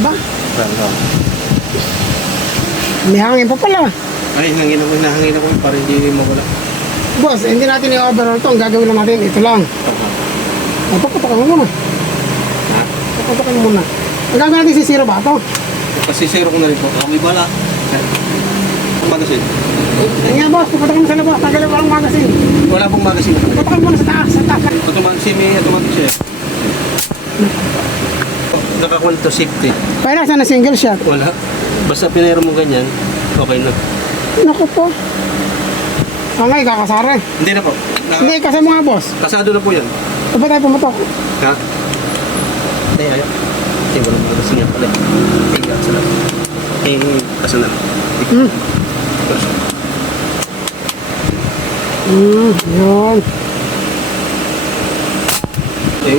ba? Ano? May hangin pa pala. Ay, nahangin ako para hindi mawala. Boss, hindi natin i-overhaul to. Ang gagawin lang natin, ito lang. Ay, paputokin mo muna. Ha? Paputokin mo muna. Ang gagawin natin si Sira ba ito? Pasisero ko na rin po. May bala. Magasin. Ay nga boss, paputokin mo sa labas. Tagalin mo ang magasin. Wala pong magasin. Paputokin mo muna sa taas, sa taas. Automatic siya. Nakakuha to safety. Kaya nasa na single shot. Wala. Basta pinero mo ganyan, okay na. Naku po. Ngay, kakasara eh. Hindi na po. Hindi, kasi mga boss. Kasado na po yan. O ba tayo pumutok? Ha? Hindi, ayaw. Hindi, walang magasin nga pala. Hindi, kasala. Kasal na. Yun. Eh,